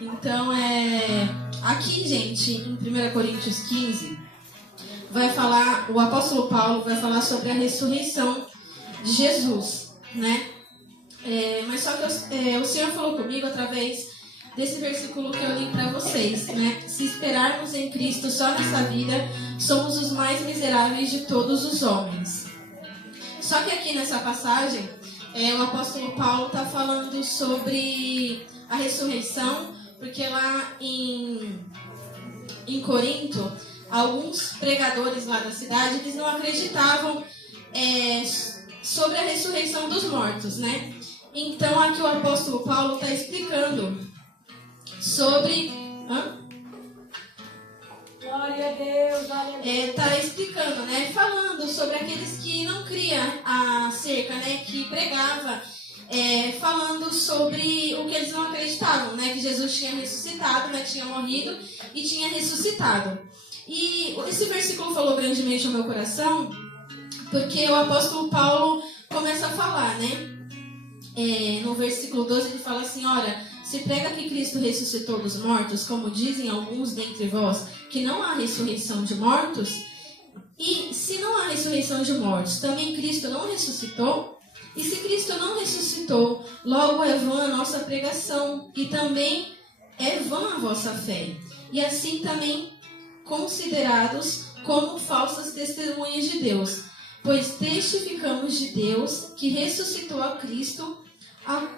Então, aqui, gente, em 1 Coríntios 15, vai falar, o apóstolo Paulo vai falar sobre a ressurreição de Jesus, né? Mas só que o Senhor falou comigo através desse versículo que eu li para vocês, né? Se esperarmos em Cristo só nessa vida, somos os mais miseráveis de todos os homens. Só que aqui nessa passagem, o apóstolo Paulo está falando sobre a ressurreição, porque lá em Corinto, alguns pregadores lá da cidade, eles não acreditavam sobre a ressurreição dos mortos, né? Então aqui o apóstolo Paulo está explicando sobre... Glória a Deus, está explicando, né? Falando sobre aqueles que não criam acerca, né? Que pregava, falando sobre o que eles não acreditavam, né? Que Jesus tinha ressuscitado, né? Tinha morrido e tinha ressuscitado. E esse versículo falou grandemente ao meu coração, porque o apóstolo Paulo começa a falar, né? No versículo 12 ele fala assim: ora, se prega que Cristo ressuscitou dos mortos, como dizem alguns dentre vós, que não há ressurreição de mortos, e se não há ressurreição de mortos, também Cristo não ressuscitou? E se Cristo não ressuscitou, logo é vã a nossa pregação, e também é vã a vossa fé. E assim também considerados como falsas testemunhas de Deus, pois testificamos de Deus que ressuscitou a Cristo,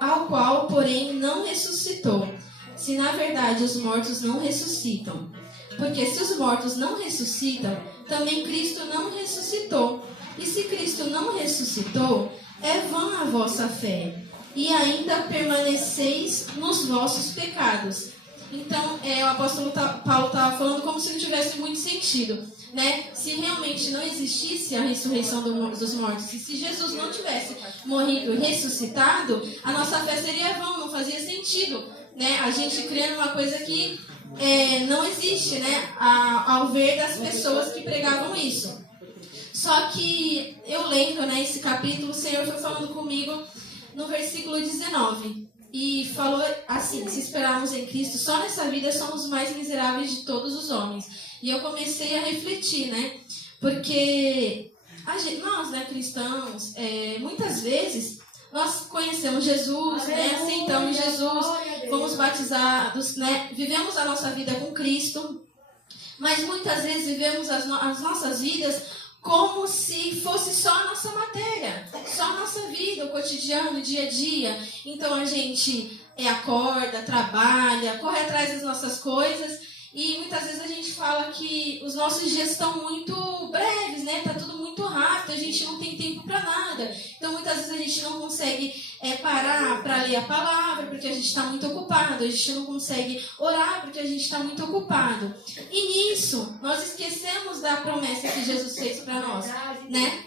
ao qual, porém, não ressuscitou, se na verdade os mortos não ressuscitam. Porque se os mortos não ressuscitam, também Cristo não ressuscitou. E se Cristo não ressuscitou, é vã a vossa fé, e ainda permaneceis nos vossos pecados. Então, o apóstolo Paulo estava falando como se não tivesse muito sentido, né? Se realmente não existisse a ressurreição dos mortos, e se Jesus não tivesse morrido e ressuscitado, a nossa fé seria vã, não fazia sentido, né? A gente criando uma coisa que não existe, né? Ao ver das pessoas que pregavam isso. Só que eu lendo, né, esse capítulo, o Senhor foi falando comigo no versículo 19. E falou assim: se esperarmos em Cristo, só nessa vida somos os mais miseráveis de todos os homens. E eu comecei a refletir, né? Porque nós, né, cristãos, muitas vezes nós conhecemos Jesus, né, aceitamos Jesus, fomos batizados, né, vivemos a nossa vida com Cristo, mas muitas vezes vivemos as nossas vidas como se fosse só a nossa matéria, só a nossa vida, o cotidiano, o dia a dia. Então a gente acorda, trabalha, corre atrás das nossas coisas, e muitas vezes a gente fala que os nossos dias estão muito breves, né? Tá tudo muito rápido, a gente não tem tempo para nada. Então muitas vezes a gente não consegue parar para ler a palavra porque a gente está muito ocupado, a gente não consegue orar porque a gente está muito ocupado. E nisso nós esquecemos da promessa que Jesus fez para nós, né?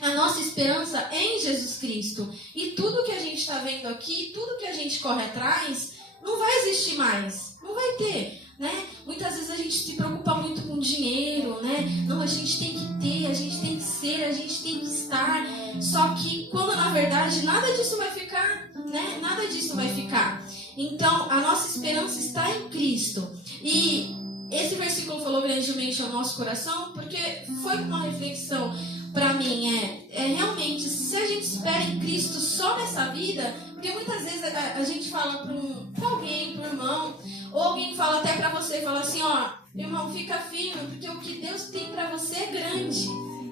A nossa esperança é em Jesus Cristo. E tudo que a gente está vendo aqui, tudo que a gente corre atrás, não vai existir mais, não vai ter, né? Muitas vezes a gente se preocupa muito com dinheiro, né? Não, a gente tem que ter, a gente tem que ser, a gente tem que estar. Só que quando na verdade nada disso vai ficar, né? Nada disso vai ficar. Então a nossa esperança está em Cristo. E esse versículo falou grandemente ao nosso coração, porque foi uma reflexão para mim. Realmente, se a gente espera em Cristo só nessa vida, porque muitas vezes a gente fala para alguém, para um irmão, ou alguém fala até para você, fala assim: ó, irmão, fica firme, porque o que Deus tem para você é grande,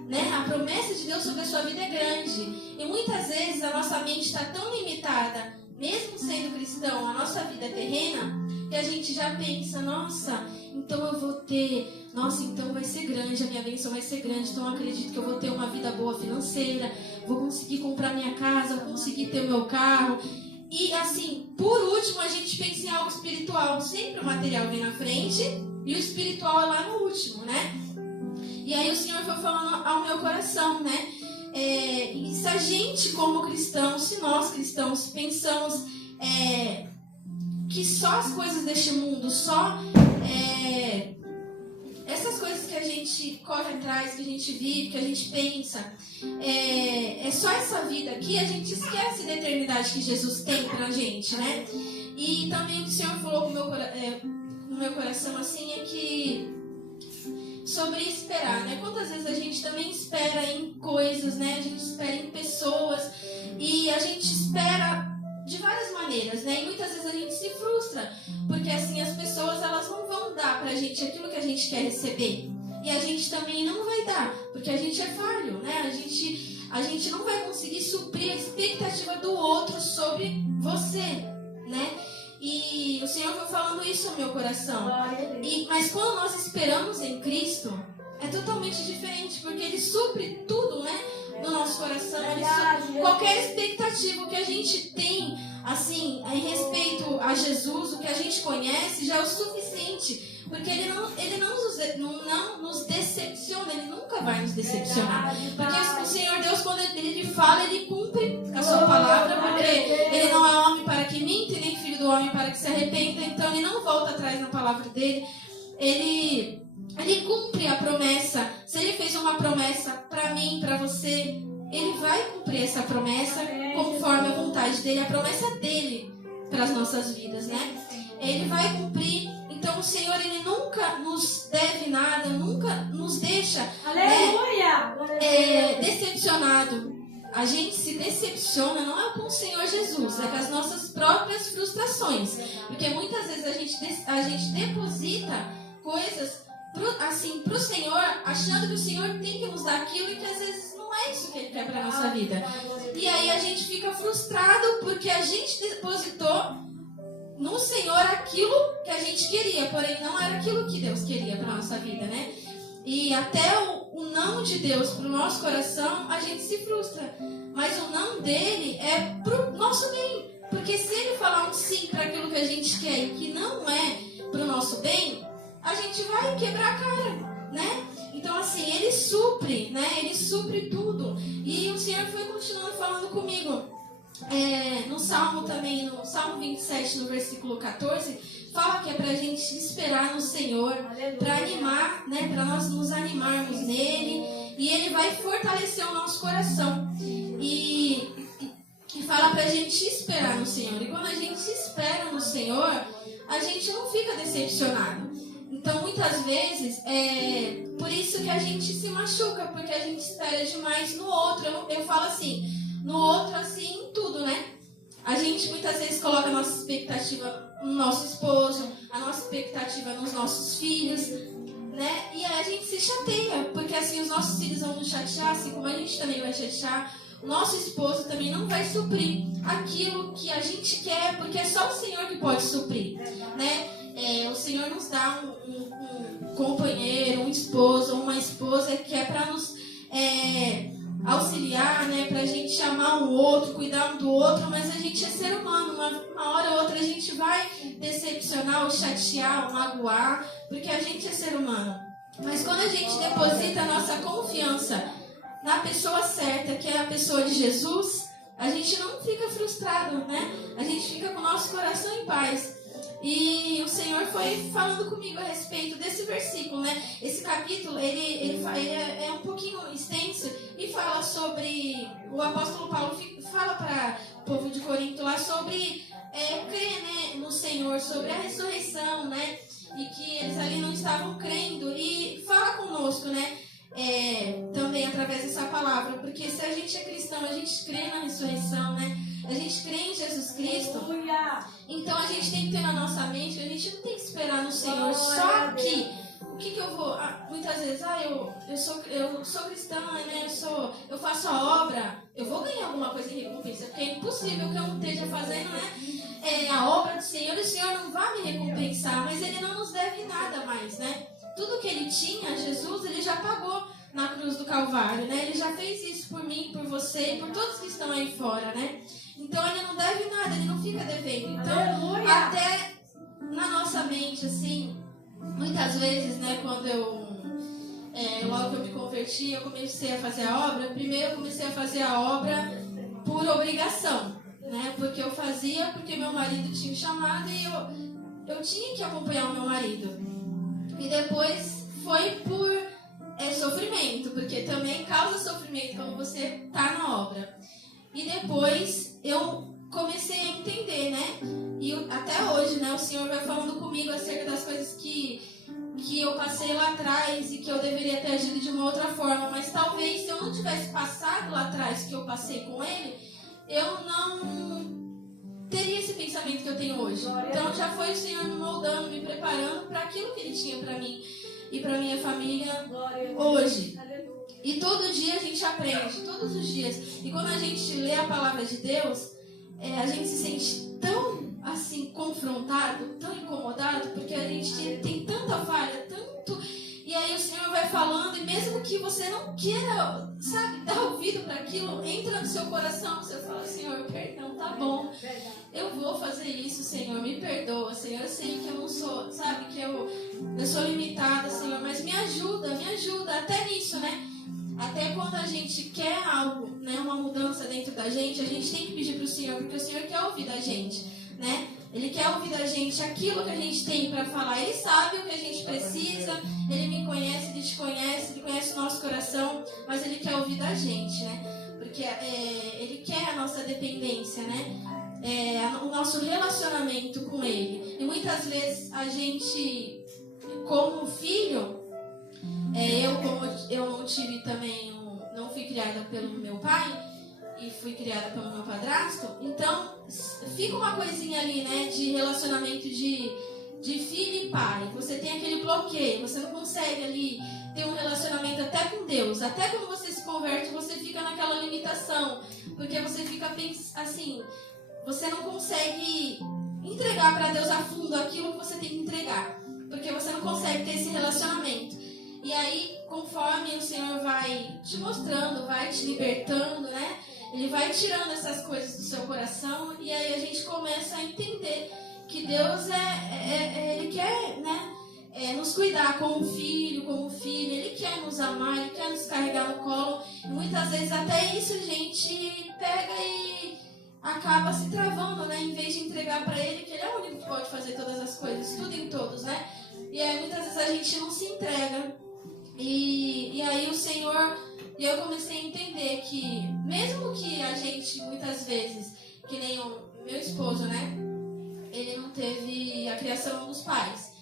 né? A promessa de Deus sobre a sua vida é grande. E muitas vezes a nossa mente está tão limitada, mesmo sendo cristão, a nossa vida é terrena, que a gente já pensa: nossa, então eu vou ter, nossa, então vai ser grande, a minha bênção vai ser grande, então eu acredito que eu vou ter uma vida boa financeira, vou conseguir comprar minha casa, vou conseguir ter o meu carro. E assim, por último, a gente pensa em algo espiritual. Sempre o material vem na frente e o espiritual é lá no último, né? E aí o Senhor foi falando ao meu coração, né? E se a gente, como cristãos, se nós cristãos pensamos que só as coisas deste mundo, só essas coisas que a gente corre atrás, que a gente vive, que a gente pensa, é só essa vida aqui, a gente esquece da eternidade que Jesus tem pra gente, né? E também o que o Senhor falou no meu coração, assim, é que sobre esperar, né? Quantas vezes a gente também espera em coisas, né? A gente espera em pessoas e a gente espera de várias maneiras, né? E muitas vezes a gente se frustra, porque assim as pessoas elas não vão dar pra gente aquilo que a gente quer receber. E a gente também não vai dar, porque a gente é falho, né? A gente não vai conseguir suprir a expectativa do outro sobre você, né? E o Senhor foi falando isso no meu coração. Mas quando nós esperamos em Cristo, é totalmente diferente, porque Ele supre tudo, né? No nosso coração. Ele supre qualquer expectativa que a gente tem, assim, em respeito a Jesus, o que a gente conhece, já é o suficiente. Porque Ele não nos decepciona, Ele nunca vai nos decepcionar. Porque o Senhor Deus, quando Ele fala, Ele cumpre a sua palavra, porque Ele não é homem para que minta, nem filho do homem para que se arrependa. Então Ele não volta atrás na palavra dEle. Ele cumpre a promessa. Se Ele fez uma promessa para mim, para você, Ele vai cumprir essa promessa conforme a vontade dEle, a promessa dEle para as nossas vidas, né? Ele vai cumprir. Então o Senhor, Ele nunca nos deve nada, nunca nos deixa decepcionado. A gente se decepciona não é com o Senhor Jesus, é com as nossas próprias frustrações. Porque muitas vezes a gente deposita coisas pro Senhor, achando que o Senhor tem que nos dar aquilo e que às vezes não é isso que Ele quer para a nossa vida. E aí a gente fica frustrado porque a gente depositou no Senhor aquilo que a gente queria, porém não era aquilo que Deus queria para a nossa vida, né? E até o não de Deus para o nosso coração, a gente se frustra. Mas o não dele é para o nosso bem. Porque se Ele falar um sim para aquilo que a gente quer e que não é para o nosso bem, a gente vai quebrar a cara, né? Então assim, Ele supre, né? Ele supre tudo. E o Senhor foi continuando falando comigo. No Salmo também, no Salmo 27, no versículo 14, fala que é pra gente esperar no Senhor, para animar, né? Para nós nos animarmos nele, e Ele vai fortalecer o nosso coração. E fala pra gente esperar no Senhor. E quando a gente espera no Senhor, a gente não fica decepcionado. Então, muitas vezes, por isso que a gente se machuca, porque a gente espera demais no outro. Eu falo assim, no outro, assim, em tudo, né? A gente muitas vezes coloca a nossa expectativa no nosso esposo, a nossa expectativa nos nossos filhos, né? E aí a gente se chateia, porque assim os nossos filhos vão nos chatear, assim como a gente também vai chatear. O nosso esposo também não vai suprir aquilo que a gente quer, porque é só o Senhor que pode suprir, né? O Senhor nos dá um companheiro, um esposo, uma esposa que é para nos auxiliar, né? Pra gente amar o outro, cuidar um do outro, mas a gente é ser humano, uma hora ou outra a gente vai decepcionar ou chatear ou magoar, porque a gente é ser humano. Mas quando a gente deposita a nossa confiança na pessoa certa, que é a pessoa de Jesus, a gente não fica frustrado, né? A gente fica com o nosso coração em paz. E o Senhor foi falando comigo a respeito desse versículo, né? Esse capítulo, ele é um pouquinho extenso e fala sobre... O apóstolo Paulo fala para o povo de Corinto lá sobre crer, né, no Senhor, sobre a ressurreição, né? E que eles ali não estavam crendo. E fala conosco, né? Também através dessa palavra. Porque se a gente é cristão, a gente crê na ressurreição, né? A gente crê em Jesus Cristo. Então a gente tem que ter na nossa mente que a gente não tem que esperar no Senhor só que o que eu vou... muitas vezes, eu sou cristã, né? Eu faço a obra, eu vou ganhar alguma coisa em recompensa, porque é impossível que eu não esteja fazendo, né? A obra do Senhor, e o Senhor não vai me recompensar, mas Ele não nos deve nada mais, né? Tudo que Ele tinha, Jesus, Ele já pagou na cruz do Calvário, né? Ele já fez isso por mim, por você e por todos que estão aí fora, né? Então Ele não deve nada, Ele não fica devendo. Então, até na nossa mente, assim, muitas vezes, né, quando logo que eu me converti, eu comecei a fazer a obra. Primeiro eu comecei a fazer a obra por obrigação, né? Porque eu fazia porque meu marido tinha me chamado e eu tinha que acompanhar o meu marido. E depois foi por sofrimento, porque também causa sofrimento quando você está na obra. E depois eu comecei a entender, né? E até hoje, né, o Senhor vai falando comigo acerca das coisas que eu passei lá atrás e que eu deveria ter agido de uma outra forma. Mas talvez se eu não tivesse passado lá atrás que eu passei com Ele, eu não teria esse pensamento que eu tenho hoje. Então já foi o Senhor me moldando, me preparando para aquilo que Ele tinha para mim e para minha família hoje. E todo dia a gente aprende, todos os dias. E quando a gente lê a palavra de Deus, a gente se sente tão assim confrontado, tão incomodado, porque a gente tem tanta falha, tanto. E aí o Senhor vai falando, e mesmo que você não queira, sabe, dar ouvido para aquilo, entra no seu coração, você fala: Senhor, perdão, tá bom, eu vou fazer isso, Senhor, me perdoa, Senhor, eu sei que eu não sou, sabe, que eu sou limitada, Senhor, mas me ajuda, até nisso, né? Até quando a gente quer algo, né, uma mudança dentro da gente, a gente tem que pedir para o Senhor, porque o Senhor quer ouvir da gente, né? Ele quer ouvir da gente aquilo que a gente tem para falar. Ele sabe o que a gente precisa, Ele me conhece, Ele te conhece, Ele conhece o nosso coração, mas Ele quer ouvir da gente, né? Porque Ele quer a nossa dependência, né? O nosso relacionamento com Ele. E muitas vezes a gente, como filho, eu não tive também, não fui criada pelo meu pai e fui criada pelo meu padrasto, então fica uma coisinha ali, né, de relacionamento de filho e pai. Você tem aquele bloqueio, você não consegue ali ter um relacionamento até com Deus. Até quando você se converte, você fica naquela limitação, porque você fica assim, você não consegue entregar para Deus a fundo aquilo que você tem que entregar, porque você não consegue ter esse relacionamento. E aí, conforme o Senhor vai te mostrando, vai te libertando, né? Ele vai tirando essas coisas do seu coração, e aí a gente começa a entender que Deus Ele quer, né, nos cuidar como filho, Ele quer nos amar, Ele quer nos carregar no colo. E muitas vezes até isso a gente pega e acaba se travando, né? Em vez de entregar para Ele, que Ele é o único que pode fazer todas as coisas, tudo em todos, né? E aí muitas vezes a gente não se entrega. E aí o Senhor, e eu comecei a entender que mesmo que a gente muitas vezes, que nem o meu esposo, né, ele não teve a criação dos pais,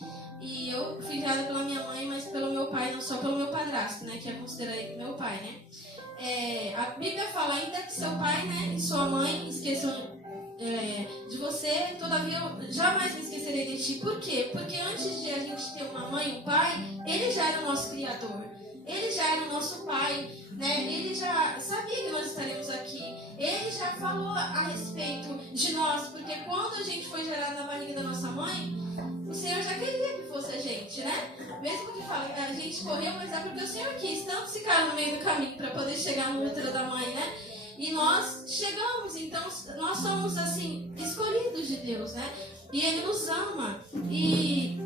e eu fui criada pela minha mãe, mas pelo meu pai, não só pelo meu padrasto, né, que é considerado meu pai, né. A Bíblia fala ainda que seu pai, né, e sua mãe esqueçam de você, todavia eu jamais me esquecerei de ti. Por quê? Porque antes de a gente ter uma mãe e um pai, Ele já era o nosso Criador, Ele já era o nosso Pai, né? Ele já sabia que nós estaremos aqui, Ele já falou a respeito de nós, porque quando a gente foi gerado na barriga da nossa mãe, o Senhor já queria que fosse a gente, né? Mesmo que fale, a gente correu, mas é porque o Senhor quis tanto ficar no meio do caminho para poder chegar no útero da mãe, né? E nós chegamos, então nós somos assim, escolhidos de Deus, né? E Ele nos ama. E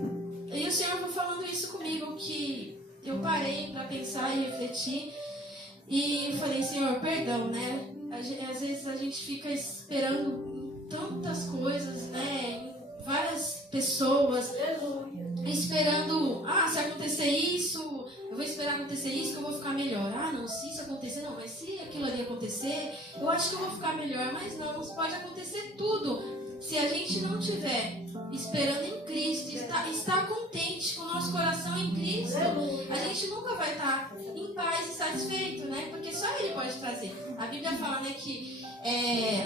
o Senhor foi falando isso comigo, que eu parei para pensar e refletir. E falei: Senhor, perdão, né? Às vezes a gente fica esperando tantas coisas, né? Em várias pessoas. Esperando, se acontecer isso, eu vou esperar acontecer isso que eu vou ficar melhor. Não, se isso acontecer, não, mas se aquilo ali acontecer, eu acho que eu vou ficar melhor. Mas não pode acontecer tudo. Se a gente não estiver esperando em Cristo, estar contente com o nosso coração em Cristo, a gente nunca vai estar em paz e satisfeito, né? Porque só Ele pode trazer. A Bíblia fala, né, que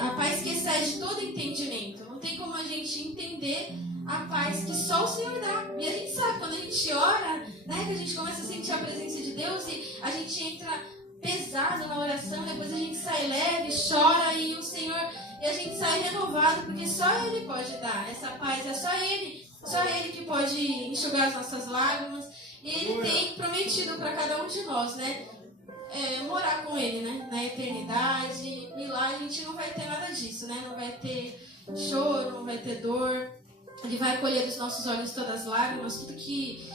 a paz que excede todo entendimento. Não tem como a gente entender a paz que só o Senhor dá. E a gente sabe, quando a gente ora, né, que a gente começa a sentir a presença de Deus e a gente entra pesado na oração, depois a gente sai leve, chora e o Senhor, e a gente sai renovado, porque só Ele pode dar essa paz, é só Ele que pode enxugar as nossas lágrimas. E Ele tem prometido para cada um de nós, né, morar com Ele, né, na eternidade. E lá a gente não vai ter nada disso, né, não vai ter choro, não vai ter dor. Ele vai acolher dos nossos olhos todas as lágrimas, tudo que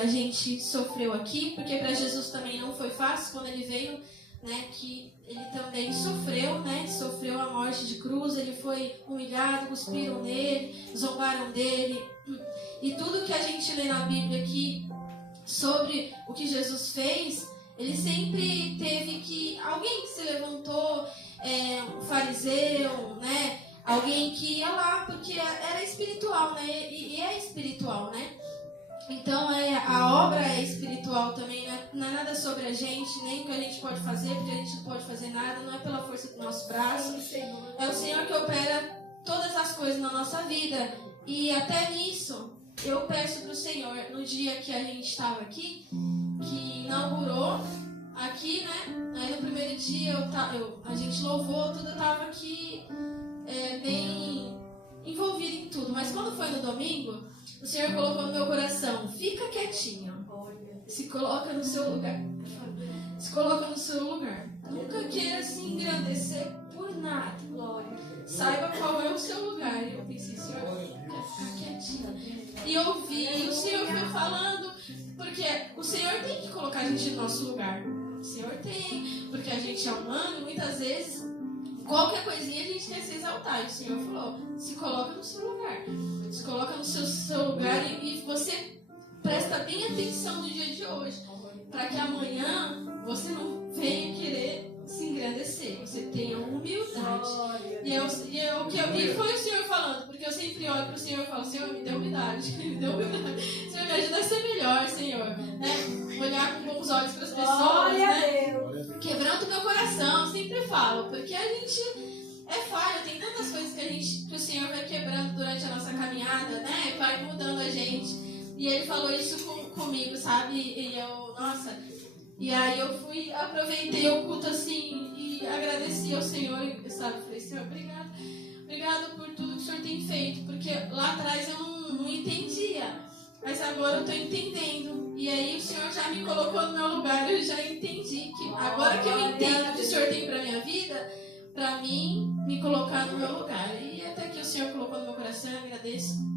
a gente sofreu aqui, porque para Jesus também não foi fácil quando Ele veio, né, que Ele também sofreu, né, sofreu a morte de cruz, Ele foi humilhado, cuspiram nele, zombaram dele, e tudo que a gente lê na Bíblia que sobre o que Jesus fez, ele sempre teve que... Alguém que se levantou, um fariseu, né? Alguém que ia lá, porque era espiritual, né? E é espiritual, né? Então, a obra é espiritual também, não é nada sobre a gente, nem o que a gente pode fazer, porque a gente não pode fazer nada, não é pela força do nosso braço. É o Senhor que opera todas as coisas na nossa vida. E até nisso, eu peço para o Senhor, no dia que a gente estava aqui, que inaugurou aqui, né? Aí no primeiro dia a gente louvou, tudo, eu estava aqui bem envolvida em tudo. Mas quando foi no domingo, o Senhor colocou no meu coração: fica quietinho, se coloca no seu lugar. Se coloca no seu lugar. Nunca queira se engrandecer por nada. Saiba qual é o seu lugar. E eu pensei: Senhor, fica quietinho. E eu ouvi, e o Senhor foi falando, porque o Senhor tem que colocar a gente no nosso lugar. O Senhor tem, porque a gente é humano, muitas vezes, qualquer coisinha a gente quer se exaltar. E o Senhor falou: se coloca no seu lugar. Se coloca no seu lugar e você presta bem atenção no dia de hoje. Para que amanhã você não venha querer se engrandecer. Você tenha humildade. E foi o Senhor falando, porque eu sempre olho para o Senhor e falo: Senhor, me dê humildade. Me dê humildade. Senhor, me ajuda a ser melhor, Senhor. Né? Olhar com bons olhos para as pessoas. Né? Quebrando o meu coração, sempre falo, porque a gente é falho, tem tantas coisas que o Senhor vai quebrando durante a nossa caminhada, né? Vai mudando a gente. E Ele falou isso comigo, sabe? E eu, nossa. E aí eu aproveitei o culto assim e agradeci ao Senhor, sabe? Falei: Senhor, obrigado. Obrigado por tudo que o Senhor tem feito, porque lá atrás eu não entendia. Mas agora eu estou entendendo. E aí o Senhor já me colocou no meu lugar. Eu já entendi que agora que eu entendo o que o Senhor tem para minha vida, para mim, me colocar no meu lugar. E até que o Senhor colocou no meu coração, eu agradeço.